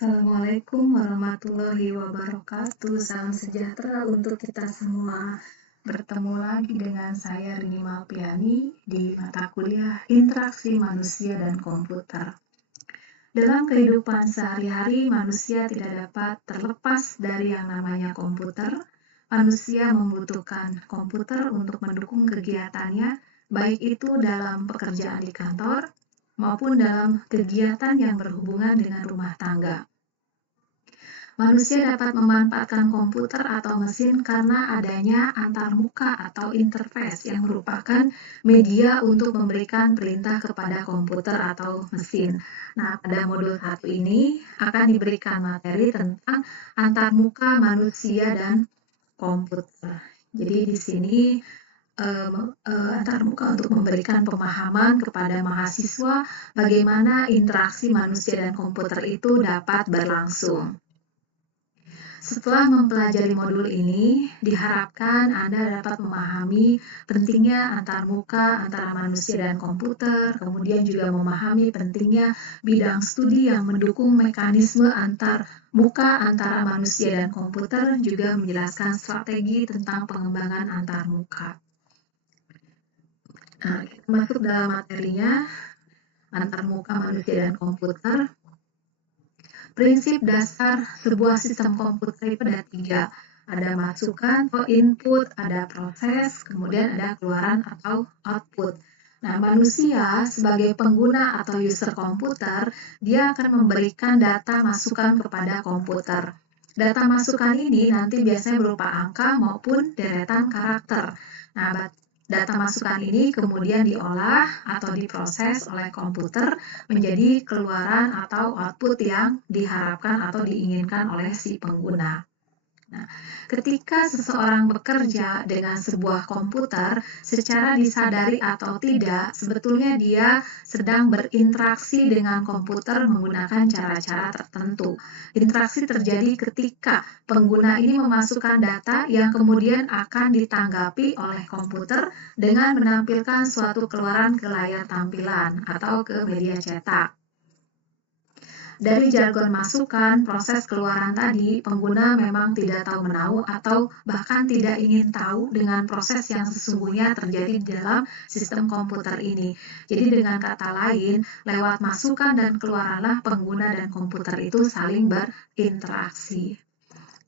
Assalamualaikum warahmatullahi wabarakatuh. Salam sejahtera untuk kita semua. Bertemu lagi dengan saya Rini Malpiani di mata kuliah Interaksi Manusia dan Komputer. Dalam kehidupan sehari-hari, manusia tidak dapat terlepas dari yang namanya komputer. Manusia membutuhkan komputer untuk mendukung kegiatannya, baik itu dalam pekerjaan di kantor maupun dalam kegiatan yang berhubungan dengan rumah tangga. Manusia dapat memanfaatkan komputer atau mesin karena adanya antarmuka atau interface yang merupakan media untuk memberikan perintah kepada komputer atau mesin. Nah, pada modul 1 ini akan diberikan materi tentang antarmuka manusia dan komputer. Jadi di sini antarmuka untuk memberikan pemahaman kepada mahasiswa bagaimana interaksi manusia dan komputer itu dapat berlangsung. Setelah mempelajari modul ini, diharapkan Anda dapat memahami pentingnya antarmuka antara manusia dan komputer, kemudian juga memahami pentingnya bidang studi yang mendukung mekanisme antarmuka antara manusia dan komputer, juga menjelaskan strategi tentang pengembangan antarmuka. Nah, kita masuk dalam materinya, antarmuka manusia dan komputer. Prinsip dasar sebuah sistem komputer itu ada 3. Ada masukan atau input, ada proses, kemudian ada keluaran atau output. Nah, manusia sebagai pengguna atau user komputer, dia akan memberikan data masukan kepada komputer. Data masukan ini nanti biasanya berupa angka maupun deretan karakter. Nah, data masukan ini kemudian diolah atau diproses oleh komputer menjadi keluaran atau output yang diharapkan atau diinginkan oleh si pengguna. Nah, ketika seseorang bekerja dengan sebuah komputer, secara disadari atau tidak, sebetulnya dia sedang berinteraksi dengan komputer menggunakan cara-cara tertentu. Interaksi terjadi ketika pengguna ini memasukkan data yang kemudian akan ditanggapi oleh komputer dengan menampilkan suatu keluaran ke layar tampilan atau ke media cetak. Dari jargon masukan, proses keluaran tadi, pengguna memang tidak tahu menahu atau bahkan tidak ingin tahu dengan proses yang sesungguhnya terjadi di dalam sistem komputer ini. Jadi dengan kata lain, lewat masukan dan keluaranlah pengguna dan komputer itu saling berinteraksi.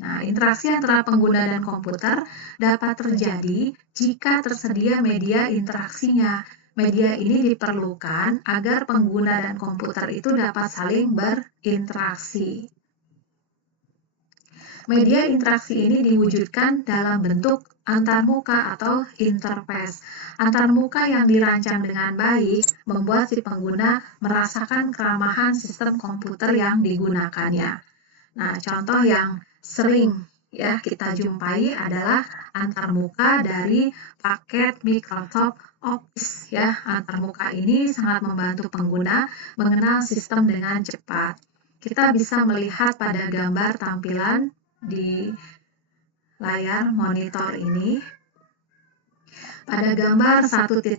Nah, interaksi antara pengguna dan komputer dapat terjadi jika tersedia media interaksinya. Media ini diperlukan agar pengguna dan komputer itu dapat saling berinteraksi. Media interaksi ini diwujudkan dalam bentuk antarmuka atau interface. Antarmuka yang dirancang dengan baik membuat si pengguna merasakan keramahan sistem komputer yang digunakannya. Nah, contoh yang sering kita jumpai adalah antarmuka dari paket Microsoft Office. Antarmuka ini sangat membantu pengguna mengenal sistem dengan cepat. Kita bisa melihat pada gambar tampilan di layar monitor ini. Pada gambar 1.1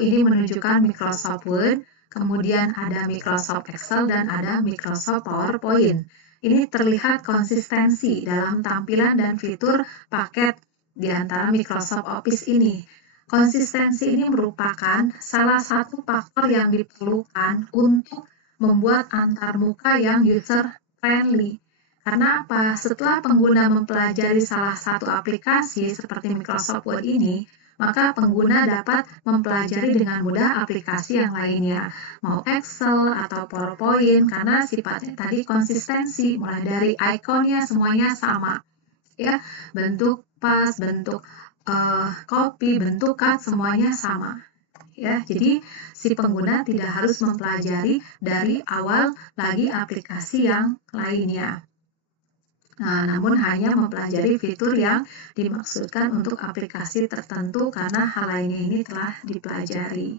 ini menunjukkan Microsoft Word, kemudian ada Microsoft Excel dan ada Microsoft PowerPoint. Ini terlihat konsistensi dalam tampilan dan fitur paket di antara Microsoft Office ini. Konsistensi ini merupakan salah satu faktor yang diperlukan untuk membuat antarmuka yang user-friendly. Karena apa? Setelah pengguna mempelajari salah satu aplikasi seperti Microsoft Word ini, maka pengguna dapat mempelajari dengan mudah aplikasi yang lainnya, mau Excel atau PowerPoint, karena sifatnya tadi konsistensi, mulai dari ikonnya semuanya sama, bentuk pas, bentuk copy, bentuk cut, semuanya sama. Jadi si pengguna tidak harus mempelajari dari awal lagi aplikasi yang lainnya. Nah, namun hanya mempelajari fitur yang dimaksudkan untuk aplikasi tertentu karena hal lainnya ini telah dipelajari.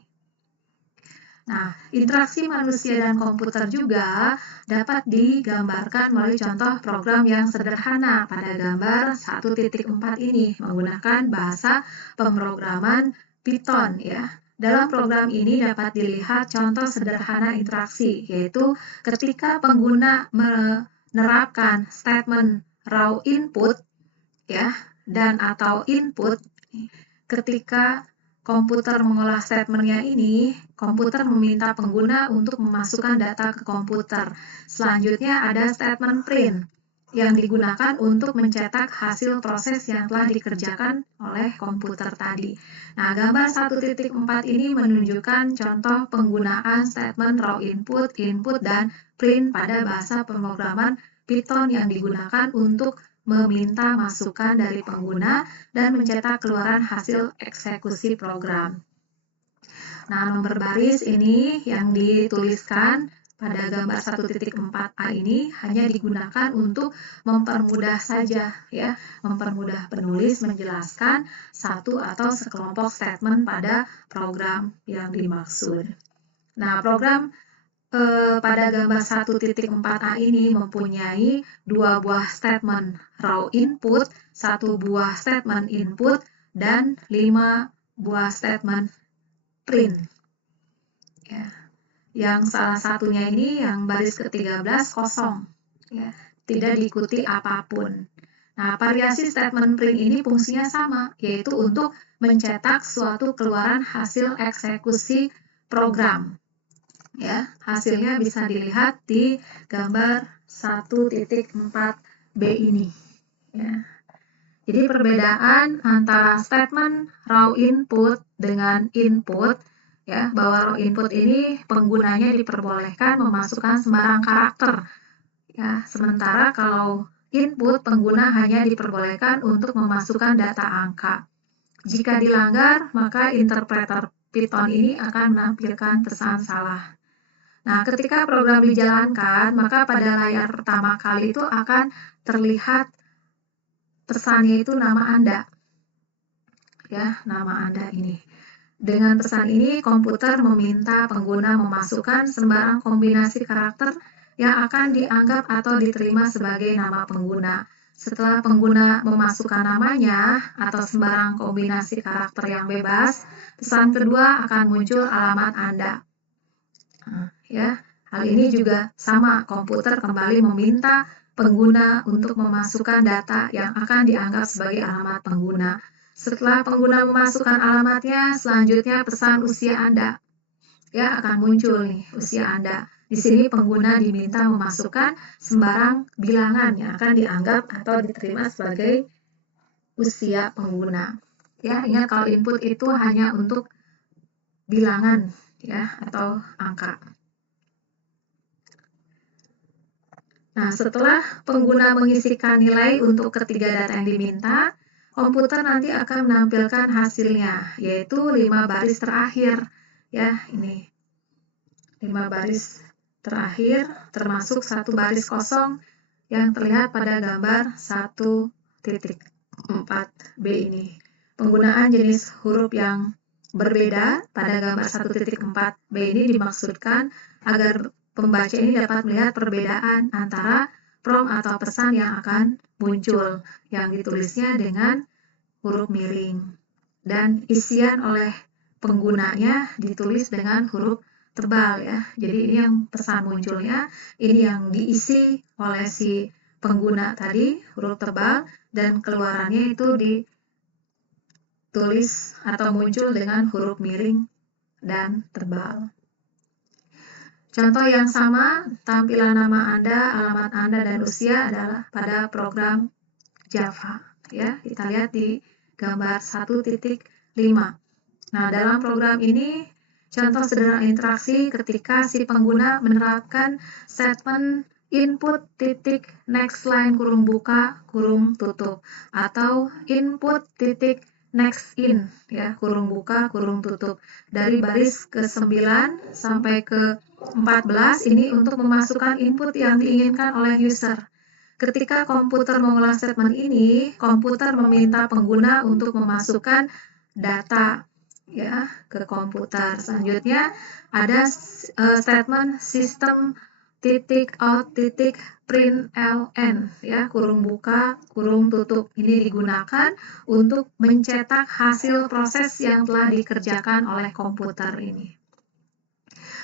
Nah, interaksi manusia dan komputer juga dapat digambarkan melalui contoh program yang sederhana pada gambar 1.4 ini menggunakan bahasa pemrograman Python Dalam program ini dapat dilihat contoh sederhana interaksi, yaitu ketika pengguna menerapkan statement raw input ya dan atau input. Ketika komputer mengolah statementnya ini, komputer meminta pengguna untuk memasukkan data ke komputer. Selanjutnya ada statement print yang digunakan untuk mencetak hasil proses yang telah dikerjakan oleh komputer tadi. Nah, gambar 1.4 ini menunjukkan contoh penggunaan statement raw input, input, dan print pada bahasa pemrograman Python yang digunakan untuk meminta masukan dari pengguna dan mencetak keluaran hasil eksekusi program. Nah, nomor baris ini yang dituliskan pada gambar 1.4a ini hanya digunakan untuk mempermudah saja ya, mempermudah penulis menjelaskan satu atau sekelompok statement pada program yang dimaksud. Nah, program pada gambar 1.4a ini mempunyai dua buah statement raw input, satu buah statement input, dan 5 buah statement print. Ya. Yang salah satunya ini yang baris ke-13 kosong, ya, tidak diikuti apapun. Nah, variasi statement print ini fungsinya sama, yaitu untuk mencetak suatu keluaran hasil eksekusi program. Ya, hasilnya bisa dilihat di gambar 1.4b ini. Ya. Jadi perbedaan antara statement raw input dengan input, ya, bahwa raw input ini penggunanya diperbolehkan memasukkan sembarang karakter. Ya, sementara kalau input pengguna hanya diperbolehkan untuk memasukkan data angka. Jika dilanggar, maka interpreter Python ini akan menampilkan pesan salah. Nah, ketika program dijalankan, maka pada layar pertama kali itu akan terlihat pesannya itu nama Anda. Ya, nama Anda ini. Dengan pesan ini, komputer meminta pengguna memasukkan sembarang kombinasi karakter yang akan dianggap atau diterima sebagai nama pengguna. Setelah pengguna memasukkan namanya atau sembarang kombinasi karakter yang bebas, pesan kedua akan muncul alamat Anda. Ya, hal ini juga sama, komputer kembali meminta pengguna untuk memasukkan data yang akan dianggap sebagai alamat pengguna. Setelah pengguna memasukkan alamatnya, selanjutnya pesan usia Anda. Ya, akan muncul nih usia Anda. Di sini pengguna diminta memasukkan sembarang bilangan yang akan dianggap atau diterima sebagai usia pengguna. Ya, ingat kalau input itu hanya untuk bilangan ya atau angka. Nah, setelah pengguna mengisikan nilai untuk ketiga data yang diminta, komputer nanti akan menampilkan hasilnya, yaitu 5 baris terakhir. Ya, ini 5 baris terakhir, termasuk 1 baris kosong yang terlihat pada gambar 1.4b ini. Penggunaan jenis huruf yang berbeda pada gambar 1.4b ini dimaksudkan agar pembaca ini dapat melihat perbedaan antara prompt atau pesan yang akan muncul yang ditulisnya dengan huruf miring dan isian oleh penggunanya ditulis dengan huruf tebal ya. Jadi ini yang pesan munculnya, ini yang diisi oleh si pengguna tadi huruf tebal dan keluarannya itu ditulis atau muncul dengan huruf miring dan tebal. Contoh yang sama, tampilan nama Anda, alamat Anda, dan usia adalah pada program Java. Ya, kita lihat di gambar 1.5. Nah, dalam program ini, contoh sederhana interaksi ketika si pengguna menerapkan statement input titik next line kurung buka kurung tutup atau input titik next in ya kurung buka kurung tutup dari baris ke-9 sampai ke-14 ini untuk memasukkan input yang diinginkan oleh user. Ketika komputer mengolah statement ini, komputer meminta pengguna untuk memasukkan data ya ke komputer. Selanjutnya ada statement system titik out titik println ya, kurung buka kurung tutup. Ini digunakan untuk mencetak hasil proses yang telah dikerjakan oleh komputer ini.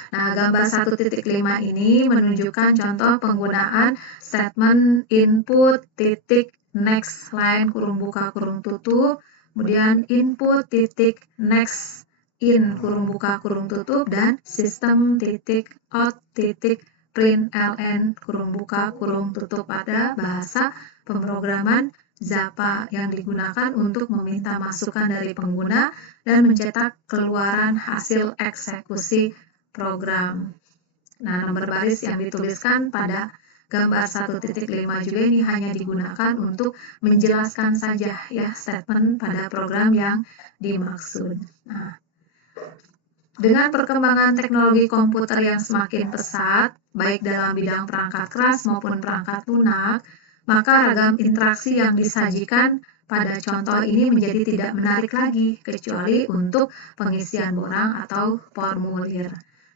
Nah, gambar 1.5 ini menunjukkan contoh penggunaan statement input titik next line kurung buka kurung tutup, kemudian input titik next in kurung buka kurung tutup, dan sistem titik out titik println kurung buka kurung tutup pada bahasa pemrograman Java yang digunakan untuk meminta masukan dari pengguna dan mencetak keluaran hasil eksekusi program. Nah, nomor baris yang dituliskan pada gambar 1.5 juga ini hanya digunakan untuk menjelaskan saja ya statement pada program yang dimaksud. Nah, dengan perkembangan teknologi komputer yang semakin pesat, baik dalam bidang perangkat keras maupun perangkat lunak, maka ragam interaksi yang disajikan pada contoh ini menjadi tidak menarik lagi, kecuali untuk pengisian borang atau formulir.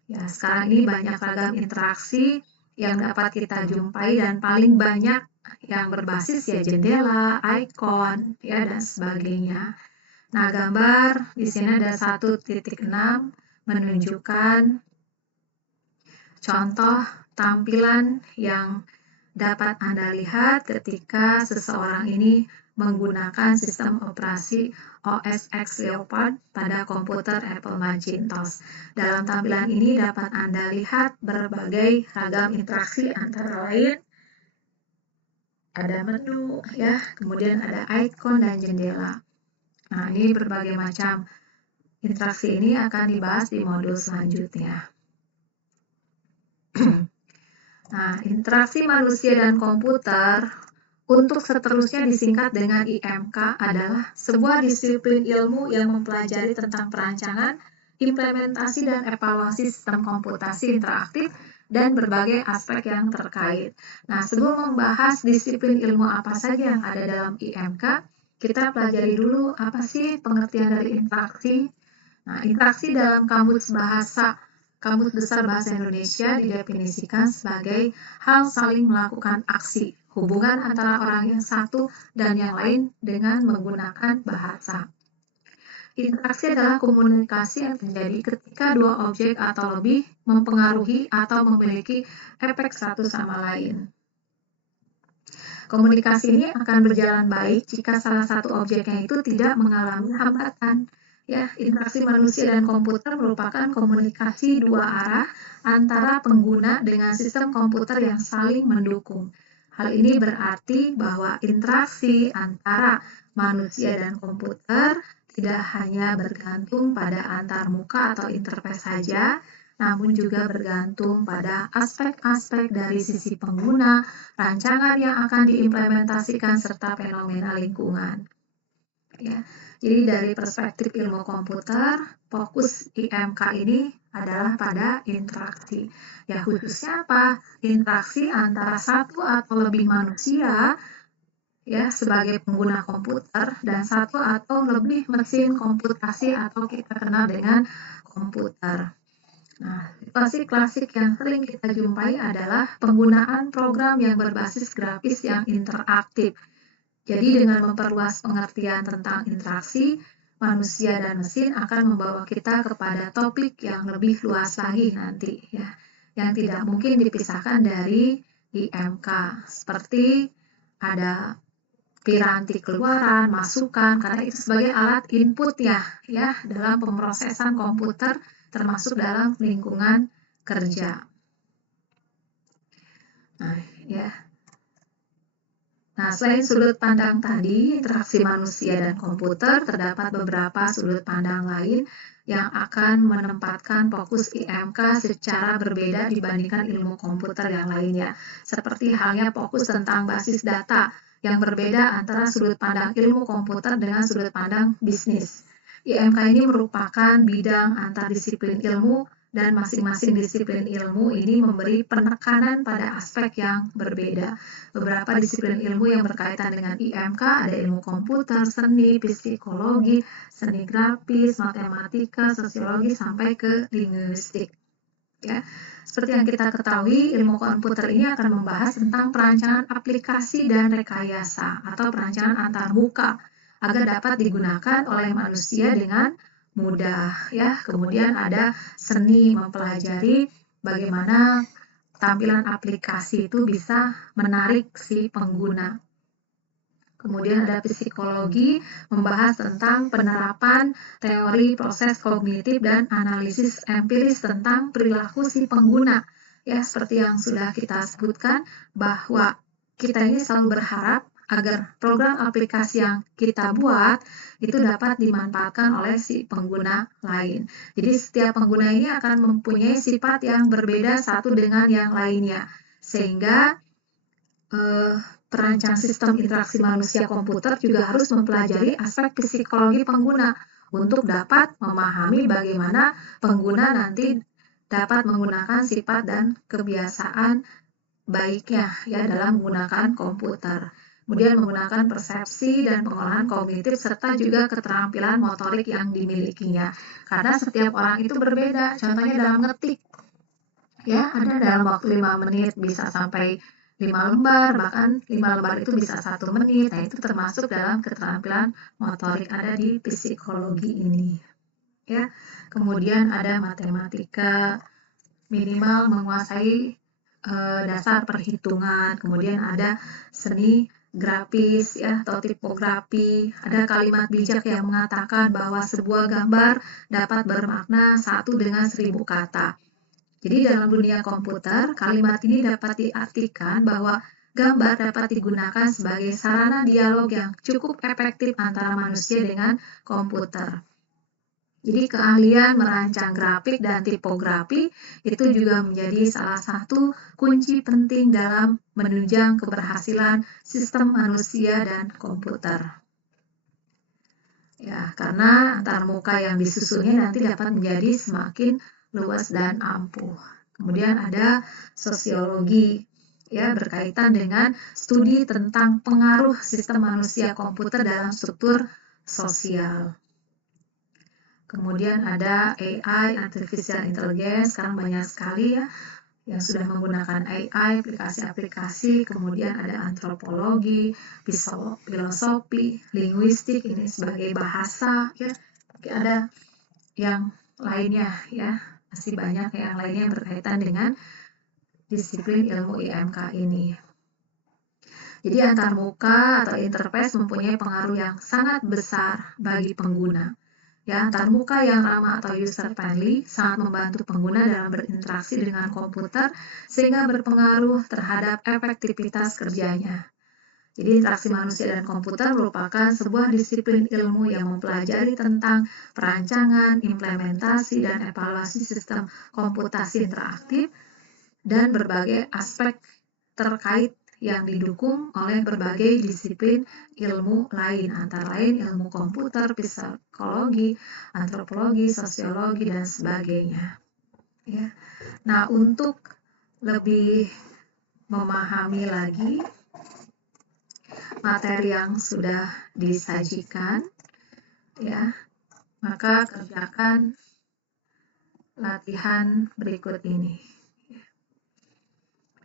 Ya, sekarang ini banyak ragam interaksi yang dapat kita jumpai dan paling banyak yang berbasis ya jendela, icon, ya dan sebagainya. Nah, gambar di sini ada 1.6 menunjukkan contoh tampilan yang dapat Anda lihat ketika seseorang ini menggunakan sistem operasi OS X Leopard pada komputer Apple Macintosh. Dalam tampilan ini dapat Anda lihat berbagai ragam interaksi antara lain ada menu ya, kemudian ada icon dan jendela. Nah, ini berbagai macam interaksi ini akan dibahas di modul selanjutnya. Nah, interaksi manusia dan komputer untuk seterusnya disingkat dengan IMK adalah sebuah disiplin ilmu yang mempelajari tentang perancangan, implementasi dan evaluasi sistem komputasi interaktif dan berbagai aspek yang terkait. Nah, sebelum membahas disiplin ilmu apa saja yang ada dalam IMK, kita pelajari dulu apa sih pengertian dari interaksi. Nah, interaksi dalam Kamus Besar Bahasa Indonesia didefinisikan sebagai hal saling melakukan aksi, hubungan antara orang yang satu dan yang lain dengan menggunakan bahasa. Interaksi adalah komunikasi yang terjadi ketika dua objek atau lebih mempengaruhi atau memiliki efek satu sama lain. Komunikasi ini akan berjalan baik jika salah satu objeknya itu tidak mengalami hambatan. Ya, interaksi manusia dan komputer merupakan komunikasi dua arah antara pengguna dengan sistem komputer yang saling mendukung. Hal ini berarti bahwa interaksi antara manusia dan komputer tidak hanya bergantung pada antarmuka atau interface saja, namun juga bergantung pada aspek-aspek dari sisi pengguna, rancangan yang akan diimplementasikan, serta fenomena lingkungan. Ya, jadi dari perspektif ilmu komputer, fokus IMK ini adalah pada interaksi. Ya, khususnya apa? Interaksi antara satu atau lebih manusia ya sebagai pengguna komputer dan satu atau lebih mesin komputasi atau kita kenal dengan komputer. Nah, situasi klasik yang sering kita jumpai adalah penggunaan program yang berbasis grafis yang interaktif. Jadi dengan memperluas pengertian tentang interaksi, manusia dan mesin akan membawa kita kepada topik yang lebih luas lagi nanti ya, yang tidak mungkin dipisahkan dari IMK, seperti ada piranti keluaran, masukan, karena itu sebagai alat input ya dalam pemrosesan komputer termasuk dalam lingkungan kerja. Nah, selain sudut pandang tadi, interaksi manusia dan komputer, terdapat beberapa sudut pandang lain yang akan menempatkan fokus IMK secara berbeda dibandingkan ilmu komputer yang lainnya. Seperti halnya fokus tentang basis data yang berbeda antara sudut pandang ilmu komputer dengan sudut pandang bisnis. IMK ini merupakan bidang antardisiplin ilmu dan masing-masing disiplin ilmu ini memberi penekanan pada aspek yang berbeda. Beberapa disiplin ilmu yang berkaitan dengan IMK ada ilmu komputer, seni, psikologi, seni grafis, matematika, sosiologi, sampai ke linguistik. Ya. Seperti yang kita ketahui, ilmu komputer ini akan membahas tentang perancangan aplikasi dan rekayasa atau perancangan antarmuka agar dapat digunakan oleh manusia dengan mudah ya. Kemudian ada seni mempelajari bagaimana tampilan aplikasi itu bisa menarik si pengguna. Kemudian ada psikologi, membahas tentang penerapan teori proses kognitif dan analisis empiris tentang perilaku si pengguna. Ya, seperti yang sudah kita sebutkan, bahwa kita ini selalu berharap agar program aplikasi yang kita buat itu dapat dimanfaatkan oleh si pengguna lain. Jadi setiap pengguna ini akan mempunyai sifat yang berbeda satu dengan yang lainnya. Sehingga perancang sistem interaksi manusia komputer juga harus mempelajari aspek psikologi pengguna untuk dapat memahami bagaimana pengguna nanti dapat menggunakan sifat dan kebiasaan baiknya ya dalam menggunakan komputer. Kemudian menggunakan persepsi dan pengolahan kognitif serta juga keterampilan motorik yang dimilikinya. Karena setiap orang itu berbeda. Contohnya dalam ngetik. Ya, ada dalam waktu 5 menit bisa sampai 5 lembar, bahkan 5 lembar itu bisa 1 menit. Nah, itu termasuk dalam keterampilan motorik ada di psikologi ini. Ya, kemudian ada matematika, minimal menguasai dasar perhitungan. Kemudian ada seni grafis ya atau tipografi. Ada kalimat bijak yang mengatakan bahwa sebuah gambar dapat bermakna satu dengan 1000 kata. Jadi dalam dunia komputer, kalimat ini dapat diartikan bahwa gambar dapat digunakan sebagai sarana dialog yang cukup efektif antara manusia dengan komputer. Jadi keahlian merancang grafik dan tipografi itu juga menjadi salah satu kunci penting dalam menunjang keberhasilan sistem manusia dan komputer. Ya, karena antarmuka yang disusunnya nanti dapat menjadi semakin luas dan ampuh. Kemudian ada sosiologi, ya berkaitan dengan studi tentang pengaruh sistem manusia komputer dalam struktur sosial. Kemudian ada AI, Artificial Intelligence, sekarang banyak sekali ya yang sudah menggunakan AI, aplikasi-aplikasi. Kemudian ada antropologi, filosofi, linguistik, ini sebagai bahasa ya. Ada yang lainnya ya, masih banyak yang lainnya yang berkaitan dengan disiplin ilmu IMK ini. Jadi antarmuka atau interface mempunyai pengaruh yang sangat besar bagi pengguna. Ya, antarmuka yang ramah atau user friendly sangat membantu pengguna dalam berinteraksi dengan komputer sehingga berpengaruh terhadap efektivitas kerjanya. Jadi interaksi manusia dan komputer merupakan sebuah disiplin ilmu yang mempelajari tentang perancangan, implementasi, dan evaluasi sistem komputasi interaktif dan berbagai aspek terkait yang didukung oleh berbagai disiplin ilmu lain, antara lain ilmu komputer, psikologi, antropologi, sosiologi, dan sebagainya. Ya. Nah, untuk lebih memahami lagi materi yang sudah disajikan, ya, maka kerjakan latihan berikut ini.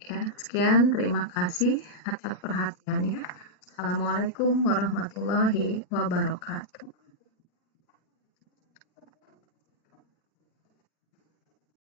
Ya, sekian, terima kasih atas perhatiannya. Assalamualaikum warahmatullahi wabarakatuh.